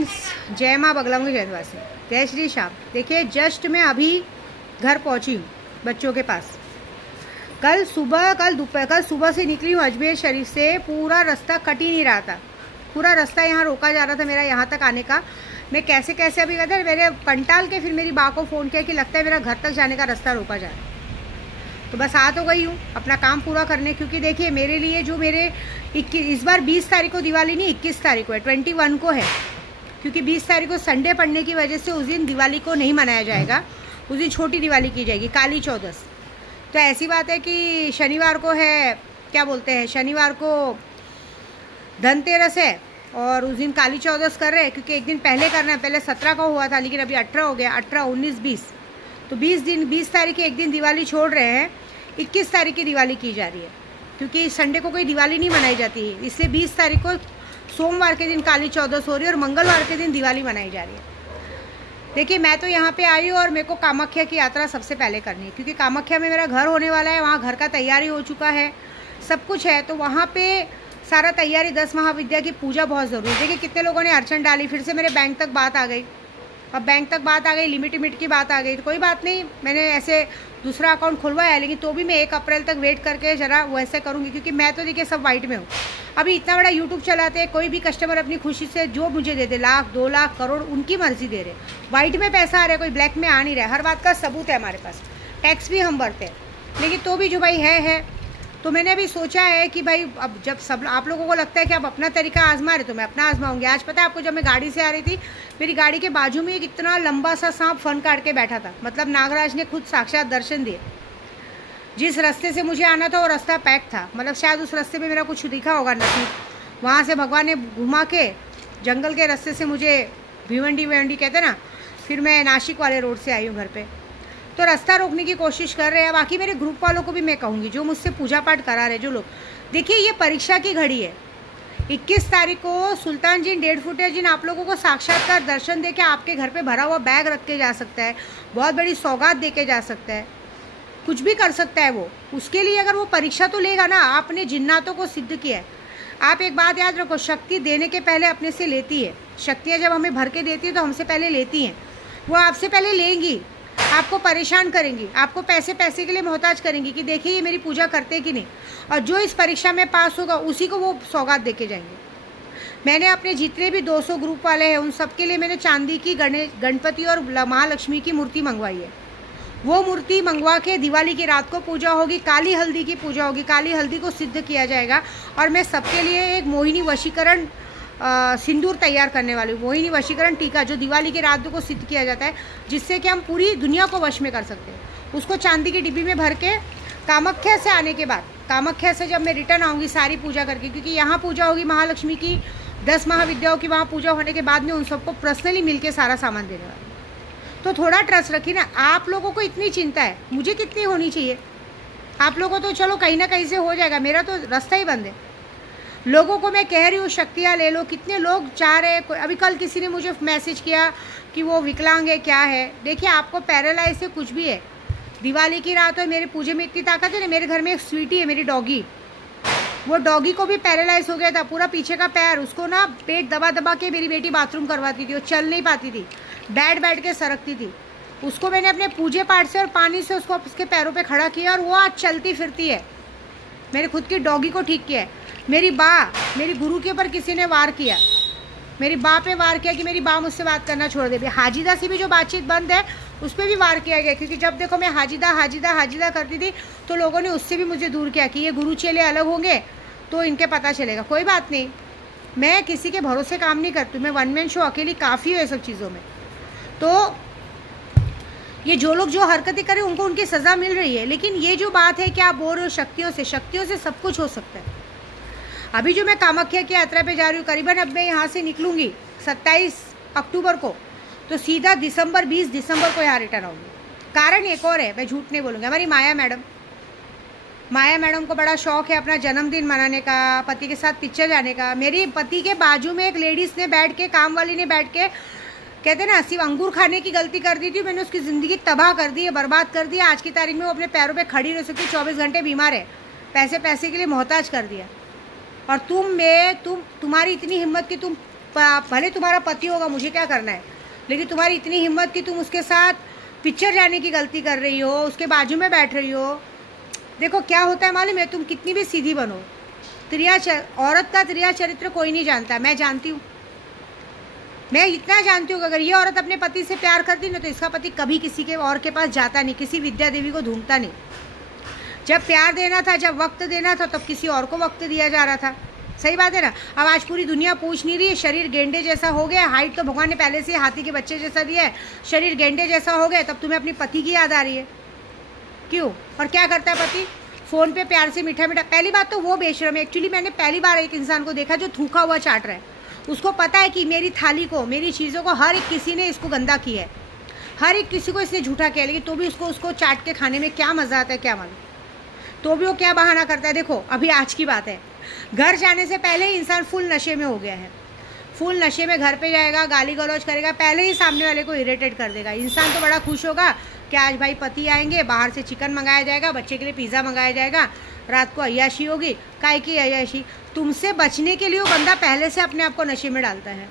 Friends, जय माँ बगलामुखी जयवासी, जय श्री श्याम। देखिए जस्ट मैं अभी घर पहुँची हूँ बच्चों के पास। कल सुबह से निकली हूँ अजमेर शरीफ से। पूरा रास्ता कट ही नहीं रहा था, पूरा रास्ता यहाँ रोका जा रहा था मेरा यहाँ तक आने का। मैं कैसे कैसे अभी कहते मेरे कंटाल के फिर मेरी माँ को फ़ोन किया कि लगता है मेरा घर तक जाने का रास्ता रोका जा रहा है। तो बस आ तो गई हूँ अपना काम पूरा करने, क्योंकि देखिए मेरे लिए जो मेरे इस बार 20 तारीख को दिवाली नहीं 21 तारीख को है, 21 को है, क्योंकि 20 तारीख को संडे पड़ने की वजह से उस दिन दिवाली को नहीं मनाया जाएगा, उस दिन छोटी दिवाली की जाएगी, काली चौदस। तो ऐसी बात है कि शनिवार को है, क्या बोलते हैं, शनिवार को धनतेरस है और उस दिन काली चौदस कर रहे हैं, क्योंकि एक दिन पहले करना है। पहले 17 को हुआ था लेकिन अभी 18 हो गया, 18, 19, 20, तो 20 तारीख की एक दिन दिवाली छोड़ रहे हैं। 21 तारीख की दिवाली की जा रही है, क्योंकि संडे को कोई दिवाली नहीं मनाई जाती है, इसलिए 20 तारीख को सोमवार के दिन काली चौदस हो रही है और मंगलवार के दिन दिवाली मनाई जा रही है। देखिए मैं तो यहाँ पे आई हूँ और मेरे को कामाख्या की यात्रा सबसे पहले करनी है, क्योंकि कामाख्या में मेरा घर होने वाला है, वहाँ घर का तैयारी हो चुका है, सब कुछ है। तो वहाँ पे सारा तैयारी, 10 महाविद्या की पूजा बहुत ज़रूरी है। देखिए कितने लोगों ने अड़चन डाली, फिर से मेरे बैंक तक बात आ गई, अब बैंक तक बात आ गई, लिमिट की बात आ गई। तो कोई बात नहीं, मैंने ऐसे दूसरा अकाउंट खुलवाया है, लेकिन तो भी मैं 1 अप्रैल तक वेट करके ज़रा वैसे करूँगी, क्योंकि मैं तो देखिए सब वाइट में हूँ। अभी इतना बड़ा यूट्यूब चलाते हैं, कोई भी कस्टमर अपनी खुशी से जो मुझे दे दे, लाख 2 लाख करोड़, उनकी मर्जी दे रहे। वाइट में पैसा आ रहा है, कोई ब्लैक में आ नहीं रहा है, हर बात का सबूत है हमारे पास, टैक्स भी हम भरते हैं, लेकिन तो भी जो भाई है। तो मैंने अभी सोचा है कि भाई अब जब सब आप लोगों को लगता है कि आप अपना तरीका आजमा रहे, तो मैं अपना आजमाऊंगी। आज पता है आपको, जब मैं गाड़ी से आ रही थी, मेरी गाड़ी के बाजू में एक इतना लंबा सा सांप फन काट के बैठा था, मतलब नागराज ने खुद साक्षात दर्शन दिए। जिस रास्ते से मुझे आना था वो रास्ता पैक था, मतलब शायद उस रास्ते में मेरा कुछ दिखा होगा नसीब, वहाँ से भगवान ने घुमा के जंगल के रास्ते से मुझे भिवंडी कहते ना, फिर मैं नासिक वाले रोड से आई हूँ घर पे। तो रास्ता रोकने की कोशिश कर रहे हैं। बाकी मेरे ग्रुप वालों को भी मैं कहूँगी, जो मुझसे पूजा पाठ करा रहे जो लोग, देखिए ये परीक्षा की घड़ी है। 21 तारीख को सुल्तान जिन 1.5 फुट जिन आप लोगों को साक्षात्कार दर्शन दे के आपके घर पे भरा हुआ बैग रख के जा सकता है, बहुत बड़ी सौगात दे के जा सकता है, कुछ भी कर सकता है वो। उसके लिए अगर वो परीक्षा तो लेगा ना, आपने जिन्नातों को सिद्ध किया है। आप एक बात याद रखो, शक्ति देने के पहले अपने से लेती है। शक्तियाँ जब हमें भर के देती है तो हमसे पहले लेती हैं, वो आपसे पहले लेंगी, आपको परेशान करेंगी, आपको पैसे के लिए मोहताज करेंगी कि देखिए ये मेरी पूजा करते कि नहीं, और जो इस परीक्षा में पास होगा उसी को वो सौगात दे के जाएंगे। मैंने अपने जितने भी 200 ग्रुप वाले हैं उन सब के लिए मैंने चांदी की गणपति और महालक्ष्मी की मूर्ति मंगवाई है। वो मूर्ति मंगवा के दिवाली की रात को पूजा होगी, काली हल्दी की पूजा होगी, काली हल्दी को सिद्ध किया जाएगा। और मैं सबके लिए एक मोहिनी वशीकरण सिंदूर तैयार करने वाली हूँ, मोहिनी वशीकरण टीका, जो दिवाली की रात को सिद्ध किया जाता है, जिससे कि हम पूरी दुनिया को वश में कर सकते हैं। उसको चांदी की डिब्बी में भर के कामाख्या से आने के बाद, कामाख्या से जब मैं रिटर्न आऊँगी सारी पूजा करके, क्योंकि यहाँ पूजा होगी महालक्ष्मी की, 10 महाविद्याओं की वहाँ पूजा होने के बाद में उन सबको पर्सनली मिल के सारा सामान देने वाली। तो थोड़ा ट्रस्ट रखिए ना। आप लोगों को इतनी चिंता है, मुझे कितनी होनी चाहिए? आप लोगों तो चलो कहीं ना कहीं से हो जाएगा, मेरा तो रास्ता ही बंद है। लोगों को मैं कह रही हूँ शक्तियाँ ले लो, कितने लोग चाह रहे हैं। अभी कल किसी ने मुझे मैसेज किया कि वो विकलांग है, क्या है। देखिए आपको पैरालाइज से कुछ भी है, दिवाली की रात हो, मेरे पूजे में इतनी ताकत है ना। मेरे घर में एक स्वीटी है, मेरी डॉगी, वो डॉगी को भी पैरालाइज हो गया था, पूरा पीछे का पैर, उसको ना पेट दबा के मेरी बेटी बाथरूम करवाती थी, वो चल नहीं पाती थी, बैठ के सरकती थी। उसको मैंने अपने पूजे पाठ से और पानी से उसको उसके पैरों पे खड़ा किया और वो आज चलती फिरती है। मेरे खुद की डॉगी को ठीक किया है। मेरी मेरी गुरु के ऊपर किसी ने वार किया, मेरी पे वार किया कि मेरी मुझसे बात करना छोड़ दे। हाजिदा से भी जो बातचीत बंद है उस पर भी वार किया गया, क्योंकि जब देखो मैं हाजिदा करती थी तो लोगों ने उससे भी मुझे दूर किया कि ये गुरु चेले अलग होंगे तो इनके पता चलेगा। कोई बात नहीं, मैं किसी के भरोसे काम नहीं करती, मैं 1 मैन शो अकेली काफ़ी है सब चीज़ों में। तो ये जो लोग जो हरकतें करें उनको उनकी सज़ा मिल रही है, लेकिन ये जो बात है कि आप बोल रहे हो शक्तियों से सब कुछ हो सकता है। अभी जो मैं कामाख्या की यात्रा पे जा रही हूँ, करीबन अब मैं यहाँ से निकलूँगी 27 अक्टूबर को, तो सीधा 20 दिसंबर को यहाँ रिटर्न आऊँगी। कारण एक और है, मैं झूठ नहीं बोलूँगी। हमारी माया मैडम को बड़ा शौक है अपना जन्मदिन मनाने का, पति के साथ पिक्चर जाने का। मेरी पति के बाजू में एक लेडीज़ ने बैठ के, काम वाली ने बैठ के, कहते ना सिर्फ अंगूर खाने की गलती कर दी थी, मैंने उसकी ज़िंदगी तबाह कर दी है, बर्बाद कर दिया। आज की तारीख में वो अपने पैरों पे खड़ी रह सकती, 24 घंटे बीमार है, पैसे के लिए मोहताज कर दिया। और तुम्हारी इतनी हिम्मत कि तुम भले तुम्हारा पति होगा, मुझे क्या करना है, लेकिन तुम्हारी इतनी हिम्मत कि तुम उसके साथ पिक्चर जाने की गलती कर रही हो, उसके बाजू में बैठ रही हो। देखो क्या होता है मालूम है, तुम कितनी भी सीधी बनो, औरत का त्रिया चरित्र कोई नहीं जानता। मैं जानती हूँ, मैं इतना जानती हूँ कि अगर ये औरत अपने पति से प्यार करती ना तो इसका पति कभी किसी के और के पास जाता नहीं, किसी विद्या देवी को ढूंढता नहीं। जब प्यार देना था, जब वक्त देना था, तब किसी और को वक्त दिया जा रहा था। सही बात है ना। अब आज पूरी दुनिया पूछ नहीं रही है, शरीर गेंडे जैसा हो गया, हाइट तो भगवान ने पहले से हाथी के बच्चे जैसा दिया है, शरीर गेंडे जैसा हो गया, तब तुम्हें अपनी पति की याद आ रही है। क्यों? और क्या करता है पति? फ़ोन पे प्यार से मीठा मीठा। पहली बात तो वो बेशरम है। एक्चुअली मैंने पहली बार एक इंसान को देखा जो थूका हुआ चाट रहा है। उसको पता है कि मेरी थाली को, मेरी चीज़ों को हर एक किसी ने इसको गंदा किया है, हर एक किसी को इसने झूठा किया, लेकिन तो भी उसको चाट के खाने में क्या मज़ा आता है क्या मालूम। तो भी वो क्या बहाना करता है। देखो अभी आज की बात है, घर जाने से पहले ही इंसान फुल नशे में हो गया है। फुल नशे में घर पे जाएगा, गाली गलौज करेगा, पहले ही सामने वाले को इरिटेट कर देगा। इंसान तो बड़ा खुश होगा कि आज भाई पति आएंगे, बाहर से चिकन मंगाया जाएगा, बच्चे के लिए पिज़्ज़ा मंगाया जाएगा, रात को अय्याशी होगी। काय की अय्याशी? तुमसे बचने के लिए वो बंदा पहले से अपने आप को नशे में डालता है,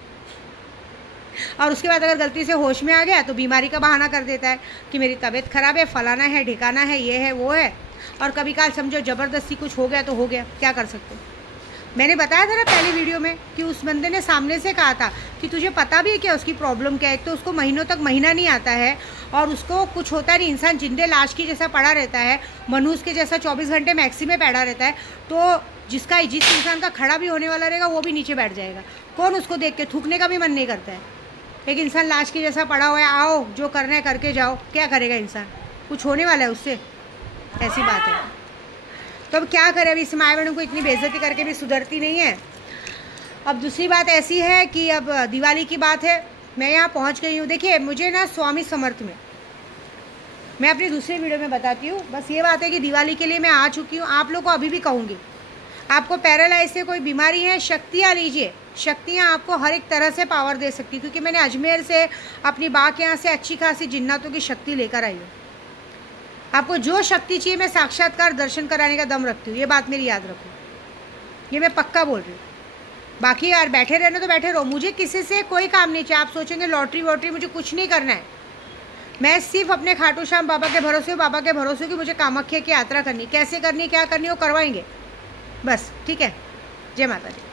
और उसके बाद अगर गलती से होश में आ गया तो बीमारी का बहाना कर देता है कि मेरी तबीयत ख़राब है, फलाना है, ठिकाना है, ये है वो है। और कभी काल समझो ज़बरदस्ती कुछ हो गया तो हो गया, क्या कर सकते हो। मैंने बताया था ना पहले वीडियो में कि उस बंदे ने सामने से कहा था कि तुझे पता भी है क्या उसकी प्रॉब्लम क्या है। तो उसको महीनों तक महीना नहीं आता है और उसको कुछ होता नहीं, इंसान जिंदे लाश की जैसा पड़ा रहता है, मनुष्य के जैसा 24 घंटे मैक्सी में पैदा रहता है। तो जिस इंसान का खड़ा भी होने वाला रहेगा वो भी नीचे बैठ जाएगा। कौन उसको देख के थूकने का भी मन नहीं करता है। एक इंसान लाश की जैसा पड़ा हुआ है, आओ जो करना है करके जाओ, क्या करेगा इंसान? कुछ होने वाला है उससे? ऐसी बात है। तो अब क्या करें, अभी इस माँ बहनों को इतनी बेइज्जती करके भी सुधरती नहीं है। अब दूसरी बात ऐसी है कि अब दिवाली की बात है, मैं यहाँ पहुँच गई हूँ। देखिए मुझे ना स्वामी समर्थ में, मैं अपनी दूसरे वीडियो में बताती हूँ। बस ये बात है कि दिवाली के लिए मैं आ चुकी हूँ। आप लोग को अभी भी कहूँगी, आपको पैरालाइज से कोई बीमारी है, शक्तियाँ लीजिए। शक्तियाँ आपको हर एक तरह से पावर दे सकती है, क्योंकि मैंने अजमेर से अपनी बाँ के यहाँ से अच्छी खासी जिन्नातों की शक्ति लेकर आई हूँ। आपको जो शक्ति चाहिए मैं साक्षात्कार दर्शन कराने का दम रखती हूँ, ये बात मेरी याद रखो, ये मैं पक्का बोल रही हूँ। बाकी यार बैठे रहना तो बैठे रहो, मुझे किसी से कोई काम नहीं चाहिए। आप सोचेंगे लॉटरी वॉटरी, मुझे कुछ नहीं करना है। मैं सिर्फ अपने खाटू श्याम बाबा के भरोसे, बाबा के भरोसे कि मुझे कामाख्या की यात्रा करनी, कैसे करनी क्या करनी वो करवाएंगे बस। ठीक है, जय माता दी।